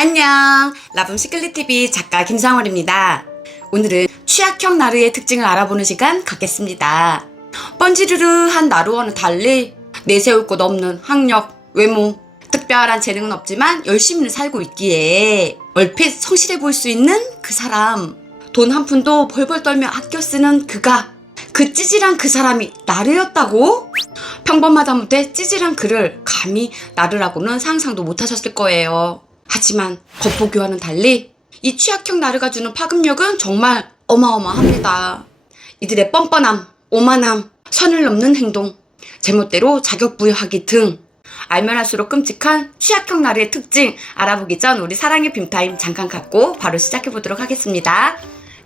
안녕, 라붐 시클릿TV 작가 김상월입니다. 오늘은 취약형 나르의 특징을 알아보는 시간 갖겠습니다. 번지르르한 나루와는 달리 내세울 곳 없는 학력, 외모, 특별한 재능은 없지만 열심히 살고 있기에 얼핏 성실해 보일 수 있는 그 사람, 돈 한 푼도 벌벌 떨며 아껴 쓰는 그가, 그 찌질한 그 사람이 나르였다고? 평범하다못해 찌질한 그를 감히 나르라고는 상상도 못하셨을 거예요. 하지만 겉보기와는 달리 이 취약형 나르가 주는 파급력은 정말 어마어마합니다. 이들의 뻔뻔함, 오만함, 선을 넘는 행동, 제멋대로 자격 부여하기 등 알면 할수록 끔찍한 취약형 나르의 특징 알아보기 전 우리 사랑의 빔타임 잠깐 갖고 바로 시작해보도록 하겠습니다.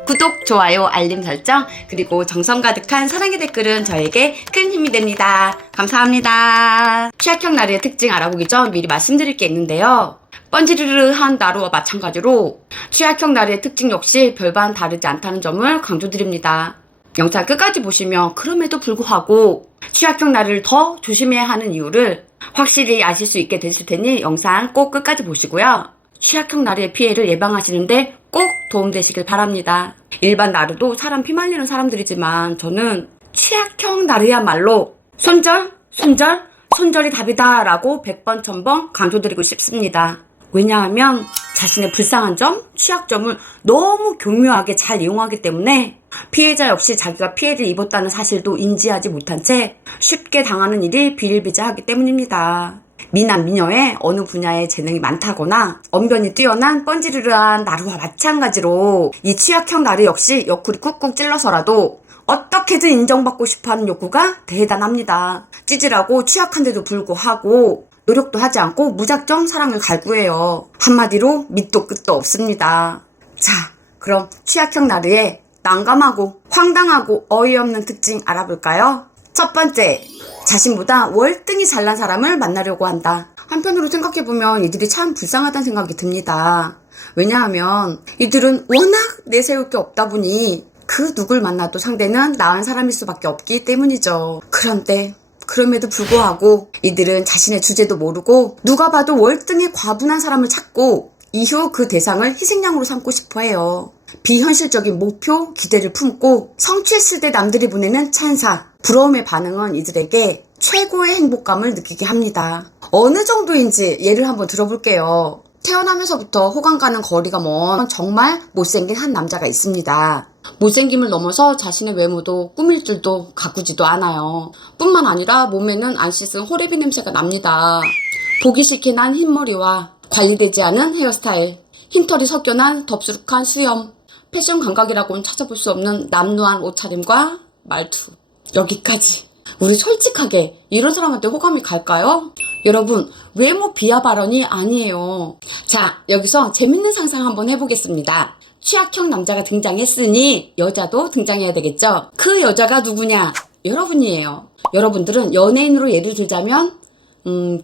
구독, 좋아요, 알림 설정, 그리고 정성 가득한 사랑의 댓글은 저에게 큰 힘이 됩니다. 감사합니다. 취약형 나르의 특징 알아보기 전 미리 말씀드릴 게 있는데요. 번지르르한 나루와 마찬가지로 취약형 나르의 특징 역시 별반 다르지 않다는 점을 강조드립니다. 영상 끝까지 보시면 그럼에도 불구하고 취약형 나르를 더 조심해야 하는 이유를 확실히 아실 수 있게 되실 테니 영상 꼭 끝까지 보시고요. 취약형 나르의 피해를 예방하시는데 꼭 도움되시길 바랍니다. 일반 나르도 사람 피 말리는 사람들이지만 저는 취약형 나르야말로 손절이 답이다 라고 100번 1000번 강조드리고 싶습니다. 왜냐하면 자신의 불쌍한 점, 취약점을 너무 교묘하게 잘 이용하기 때문에 피해자 역시 자기가 피해를 입었다는 사실도 인지하지 못한 채 쉽게 당하는 일이 비일비재하기 때문입니다. 미남 미녀의 어느 분야에 재능이 많다거나 언변이 뛰어난 번지르르한 나루와 마찬가지로 이 취약형 나루 역시 옆구리 꾹꾹 찔러서라도 어떻게든 인정받고 싶어하는 욕구가 대단합니다. 찌질하고 취약한데도 불구하고 노력도 하지 않고 무작정 사랑을 갈구해요. 한마디로 밑도 끝도 없습니다. 자, 그럼 취약형 나르의 난감하고 황당하고 어이없는 특징 알아볼까요? 첫 번째, 자신보다 월등히 잘난 사람을 만나려고 한다. 한편으로 생각해보면 이들이 참 불쌍하다는 생각이 듭니다. 왜냐하면 이들은 워낙 내세울 게 없다 보니 그 누굴 만나도 상대는 나은 사람일 수밖에 없기 때문이죠. 그런데 그럼에도 불구하고 이들은 자신의 주제도 모르고 누가 봐도 월등히 과분한 사람을 찾고 이후 그 대상을 희생양으로 삼고 싶어해요. 비현실적인 목표, 기대를 품고 성취했을 때 남들이 보내는 찬사, 부러움의 반응은 이들에게 최고의 행복감을 느끼게 합니다. 어느 정도인지 예를 한번 들어볼게요. 태어나면서부터 호감 가는 거리가 먼 정말 못생긴 한 남자가 있습니다. 못생김을 넘어서 자신의 외모도 꾸밀 줄도 가꾸지도 않아요. 뿐만 아니라 몸에는 안 씻은 호레비 냄새가 납니다. 보기 싫게 난 흰머리와 관리되지 않은 헤어스타일, 흰털이 섞여난 덥수룩한 수염, 패션 감각이라고는 찾아볼 수 없는 남루한 옷차림과 말투. 여기까지. 우리 솔직하게 이런 사람한테 호감이 갈까요? 여러분, 외모 비하 발언이 아니에요. 자, 여기서 재밌는 상상 한번 해보겠습니다. 취약형 남자가 등장했으니 여자도 등장해야 되겠죠? 그 여자가 누구냐? 여러분이에요. 여러분들은 연예인으로 예를 들자면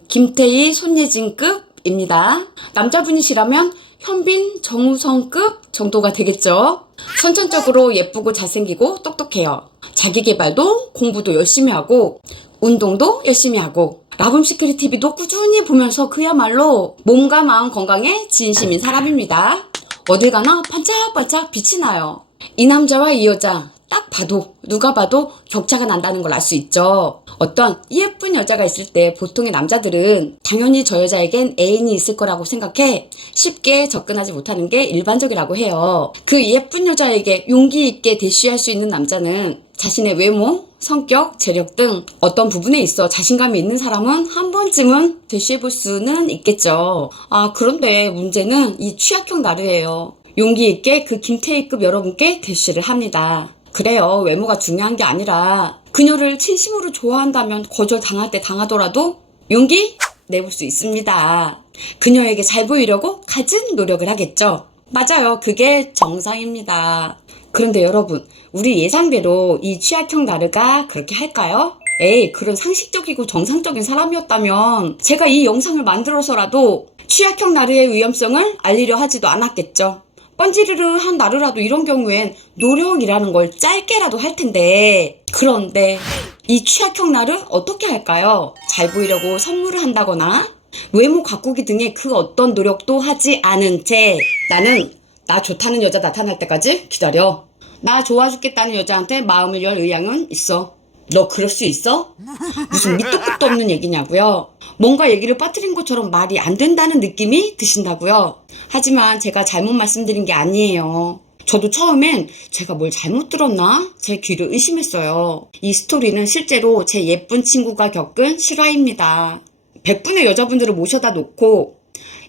김태희, 손예진급입니다. 남자분이시라면 현빈, 정우성급 정도가 되겠죠? 선천적으로 예쁘고 잘생기고 똑똑해요. 자기계발도 공부도 열심히 하고 운동도 열심히 하고 라붐 시크릿TV도 꾸준히 보면서 그야말로 몸과 마음 건강에 진심인 사람입니다. 어딜 가나 반짝반짝 빛이 나요. 이 남자와 이 여자 딱 봐도 누가 봐도 격차가 난다는 걸 알 수 있죠. 어떤 예쁜 여자가 있을 때 보통의 남자들은 당연히 저 여자에겐 애인이 있을 거라고 생각해 쉽게 접근하지 못하는 게 일반적이라고 해요. 그 예쁜 여자에게 용기 있게 대쉬할 수 있는 남자는 자신의 외모, 성격, 재력 등 어떤 부분에 있어 자신감이 있는 사람은 한 번쯤은 대쉬해볼 수는 있겠죠. 그런데 문제는 이 취약형 나르예요. 용기 있게 그 김태희급 여러분께 대쉬를 합니다. 그래요. 외모가 중요한 게 아니라 그녀를 진심으로 좋아한다면 거절당할 때 당하더라도 용기 내볼 수 있습니다. 그녀에게 잘 보이려고 갖은 노력을 하겠죠. 맞아요. 그게 정상입니다. 그런데 여러분, 우리 예상대로 이 취약형 나르가 그렇게 할까요? 에이, 그런 상식적이고 정상적인 사람이었다면 제가 이 영상을 만들어서라도 취약형 나르의 위험성을 알리려 하지도 않았겠죠. 번지르르한 나르라도 이런 경우엔 노력이라는 걸 짧게라도 할 텐데, 그런데 이 취약형 나르 어떻게 할까요? 잘 보이려고 선물을 한다거나 외모 가꾸기 등의 그 어떤 노력도 하지 않은 채 나는 나 좋다는 여자 나타날 때까지 기다려. 나 좋아 죽겠다는 여자한테 마음을 열 의향은 있어. 너 그럴 수 있어? 무슨 밑도 끝도 없는 얘기냐고요. 뭔가 얘기를 빠뜨린 것처럼 말이 안 된다는 느낌이 드신다고요. 하지만 제가 잘못 말씀드린 게 아니에요. 저도 처음엔 제가 뭘 잘못 들었나? 제 귀를 의심했어요. 이 스토리는 실제로 제 예쁜 친구가 겪은 실화입니다. 100분의 여자분들을 모셔다 놓고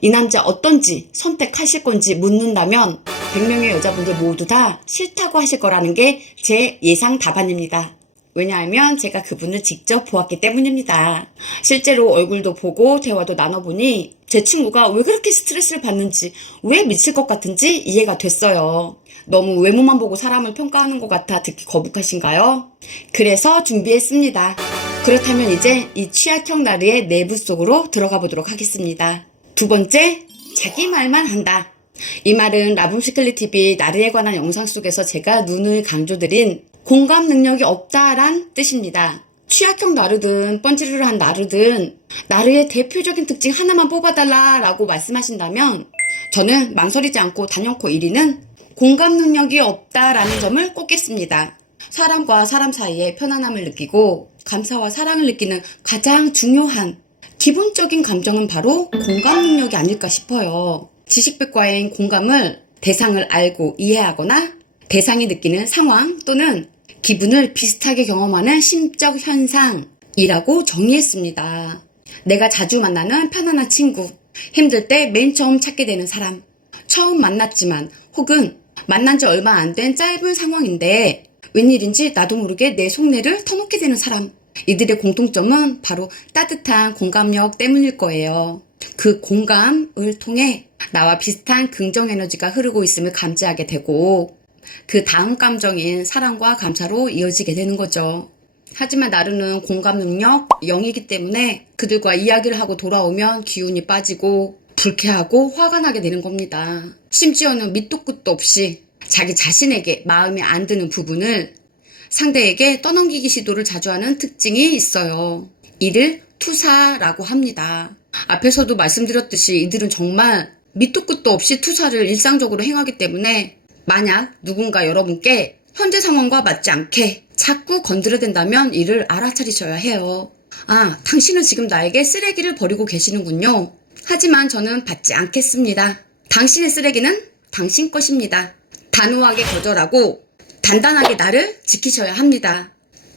이 남자 어떤지 선택하실 건지 묻는다면 100명의 여자분들 모두 다 싫다고 하실 거라는 게 제 예상 답안입니다. 왜냐하면 제가 그분을 직접 보았기 때문입니다. 실제로 얼굴도 보고 대화도 나눠보니 제 친구가 왜 그렇게 스트레스를 받는지, 왜 미칠 것 같은지 이해가 됐어요. 너무 외모만 보고 사람을 평가하는 것 같아 듣기 거북하신가요? 그래서 준비했습니다. 그렇다면 이제 이 취약형 나르의 내부 속으로 들어가 보도록 하겠습니다. 두 번째, 자기 말만 한다. 이 말은 라붐시클리TV 나르에 관한 영상 속에서 제가 누누이 강조드린 공감 능력이 없다란 뜻입니다. 취약형 나르든 뻔지르르 한 나르든 나르의 대표적인 특징 하나만 뽑아달라라고 말씀하신다면 저는 망설이지 않고 단연코 1위는 공감 능력이 없다라는 점을 꼽겠습니다. 사람과 사람 사이에 편안함을 느끼고 감사와 사랑을 느끼는 가장 중요한 기본적인 감정은 바로 공감 능력이 아닐까 싶어요. 지식백과인 공감을 대상을 알고 이해하거나 대상이 느끼는 상황 또는 기분을 비슷하게 경험하는 심적 현상이라고 정의했습니다. 내가 자주 만나는 편안한 친구, 힘들 때 맨 처음 찾게 되는 사람, 처음 만났지만 혹은 만난 지 얼마 안 된 짧은 상황인데 웬일인지 나도 모르게 내 속내를 터놓게 되는 사람, 이들의 공통점은 바로 따뜻한 공감력 때문일 거예요. 그 공감을 통해 나와 비슷한 긍정 에너지가 흐르고 있음을 감지하게 되고 그 다음 감정인 사랑과 감사로 이어지게 되는 거죠. 하지만 나르는 공감 능력 0이기 때문에 그들과 이야기를 하고 돌아오면 기운이 빠지고 불쾌하고 화가 나게 되는 겁니다. 심지어는 밑도 끝도 없이 자기 자신에게 마음에 안 드는 부분을 상대에게 떠넘기기 시도를 자주 하는 특징이 있어요. 이를 투사라고 합니다. 앞에서도 말씀드렸듯이 이들은 정말 밑도 끝도 없이 투사를 일상적으로 행하기 때문에 만약 누군가 여러분께 현재 상황과 맞지 않게 자꾸 건드려댄다면 이를 알아차리셔야 해요. 아, 당신은 지금 나에게 쓰레기를 버리고 계시는군요. 하지만 저는 받지 않겠습니다. 당신의 쓰레기는 당신 것입니다. 단호하게 거절하고 단단하게 나를 지키셔야 합니다.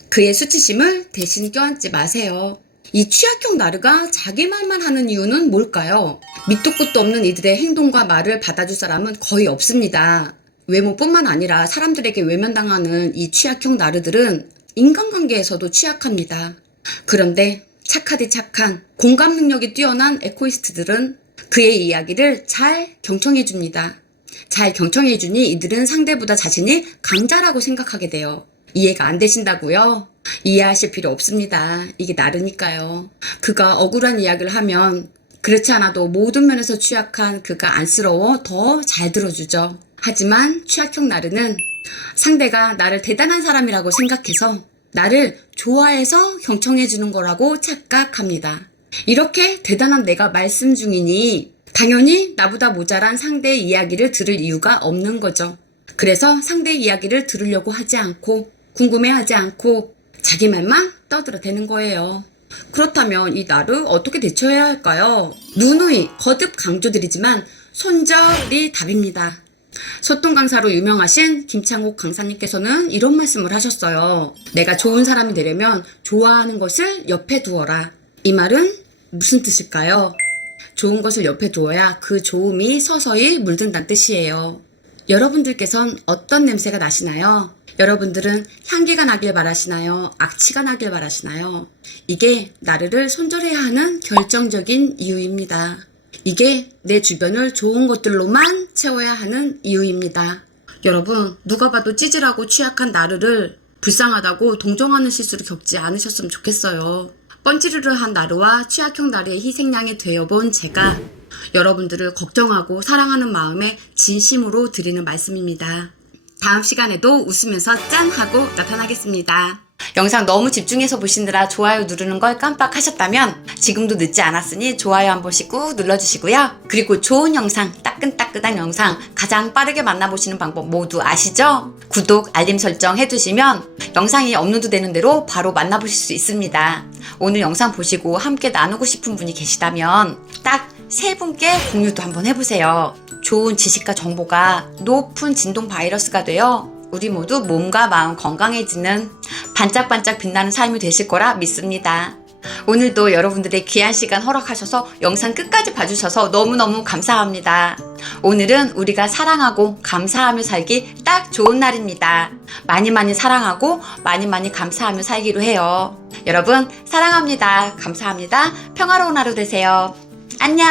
그의 수치심을 대신 껴안지 마세요. 이 취약형 나르가 자기 말만 하는 이유는 뭘까요? 밑도 끝도 없는 이들의 행동과 말을 받아줄 사람은 거의 없습니다. 외모뿐만 아니라 사람들에게 외면당하는 이 취약형 나르들은 인간관계에서도 취약합니다. 그런데 착하디 착한 공감 능력이 뛰어난 에코이스트들은 그의 이야기를 잘 경청해줍니다. 잘 경청해주니 이들은 상대보다 자신이 강자라고 생각하게 돼요. 이해가 안 되신다고요? 이해하실 필요 없습니다. 이게 나르니까요. 그가 억울한 이야기를 하면 그렇지 않아도 모든 면에서 취약한 그가 안쓰러워 더 잘 들어주죠. 하지만 취약형 나르는 상대가 나를 대단한 사람이라고 생각해서 나를 좋아해서 경청해주는 거라고 착각합니다. 이렇게 대단한 내가 말씀 중이니 당연히 나보다 모자란 상대의 이야기를 들을 이유가 없는 거죠. 그래서 상대의 이야기를 들으려고 하지 않고 궁금해하지 않고 자기 말만 떠들어대는 거예요. 그렇다면 이 나를 어떻게 대처해야 할까요? 누누이 거듭 강조드리지만 손절이 답입니다. 소통 강사로 유명하신 김창옥 강사님께서는 이런 말씀을 하셨어요. 내가 좋은 사람이 되려면 좋아하는 것을 옆에 두어라. 이 말은 무슨 뜻일까요? 좋은 것을 옆에 두어야 그 좋음이 서서히 물든다는 뜻이에요. 여러분들께선 어떤 냄새가 나시나요? 여러분들은 향기가 나길 바라시나요? 악취가 나길 바라시나요? 이게 나르를 손절해야 하는 결정적인 이유입니다. 이게 내 주변을 좋은 것들로만 채워야 하는 이유입니다. 여러분, 누가 봐도 찌질하고 취약한 나르를 불쌍하다고 동정하는 실수를 겪지 않으셨으면 좋겠어요. 뻔찌르르한 나르와 취약형 나르의 희생양이 되어본 제가 여러분들을 걱정하고 사랑하는 마음에 진심으로 드리는 말씀입니다. 다음 시간에도 웃으면서 짠! 하고 나타나겠습니다. 영상 너무 집중해서 보시느라 좋아요 누르는 걸 깜빡하셨다면 지금도 늦지 않았으니 좋아요 한 번씩 꾹 눌러주시고요. 그리고 좋은 영상, 따끈따끈한 영상 가장 빠르게 만나보시는 방법 모두 아시죠? 구독, 알림 설정 해두시면 영상이 업로드 되는 대로 바로 만나보실 수 있습니다. 오늘 영상 보시고 함께 나누고 싶은 분이 계시다면 딱 3분께 공유도 한번 해보세요. 좋은 지식과 정보가 높은 진동 바이러스가 되어 우리 모두 몸과 마음 건강해지는 반짝반짝 빛나는 삶이 되실 거라 믿습니다. 오늘도 여러분들의 귀한 시간 허락하셔서 영상 끝까지 봐주셔서 너무너무 감사합니다. 오늘은 우리가 사랑하고 감사하며 살기 딱 좋은 날입니다. 많이 많이 사랑하고 많이 많이 감사하며 살기로 해요. 여러분 사랑합니다. 감사합니다. 평화로운 하루 되세요. 안녕.